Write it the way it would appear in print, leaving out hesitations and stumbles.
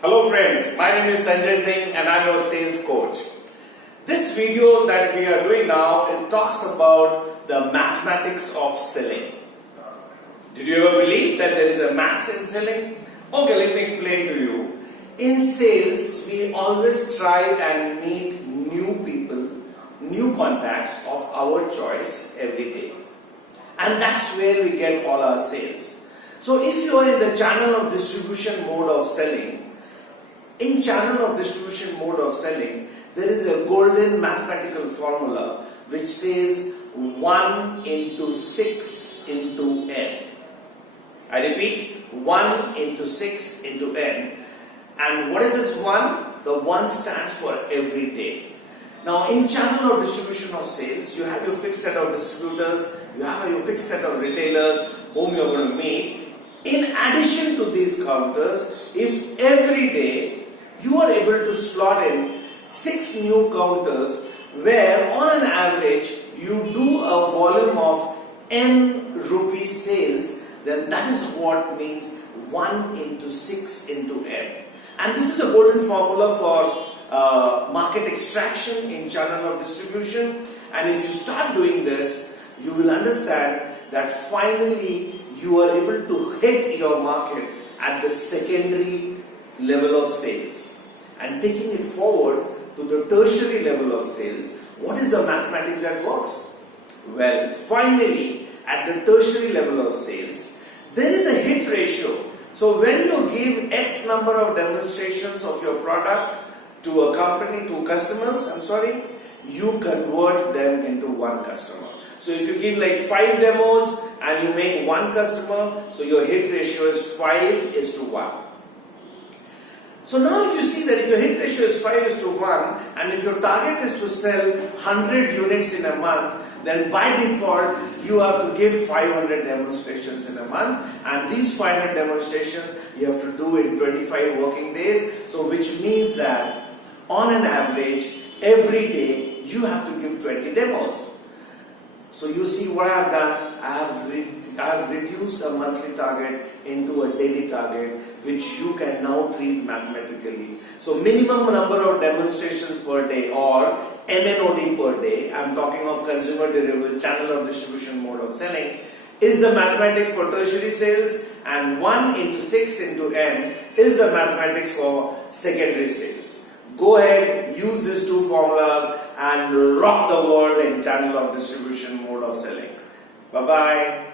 Hello friends, my name is Sanjay Singh and I'm your sales coach. This video that we are doing now, it talks about the mathematics of selling. Did you ever believe that there is a maths in selling? Okay, let me explain to you. In sales, we always try and meet new people, new contacts of our choice every day. And that's where we get all our sales. So if you are in the channel of distribution mode of selling, in channel of distribution mode of selling, there is a golden mathematical formula which says 1 into 6 into n. I repeat, 1 into 6 into n. And what is this 1? The 1 stands for every day. Now in channel of distribution of sales, you have your fixed set of distributors, you have your fixed set of retailers whom you are going to meet. In addition to these counters, if every day you are able to slot in 6 new counters where on an average you do a volume of n rupee sales, then that is what means 1 into 6 into n. And this is a golden formula for market extraction in channel of distribution. And if you start doing this, you will understand that finally you are able to hit your market at the secondary level of sales. And taking it forward to the tertiary level of sales, what is the mathematics that works? Well, finally, at the tertiary level of sales, there is a hit ratio. So when you give X number of demonstrations of your product to a company, to customers, you convert them into one customer. So if you give like 5 demos and you make one customer, so your hit ratio is 5:1. So now if you see that if your hit ratio is 5:1 and if your target is to sell 100 units in a month, then by default you have to give 500 demonstrations in a month, and these 500 demonstrations you have to do in 25 working days. So which means that on an average every day you have to give 20 demos. So you see what I have done. I have reduced a monthly target into a daily target, which you can now treat mathematically. So minimum number of demonstrations per day, or MNOD per day, I am talking of consumer durable channel of distribution mode of selling, is the mathematics for tertiary sales, and 1 into 6 into n is the mathematics for secondary sales. Go ahead, use these two formulas and rock the world in channel of distribution mode of selling. Bye-bye.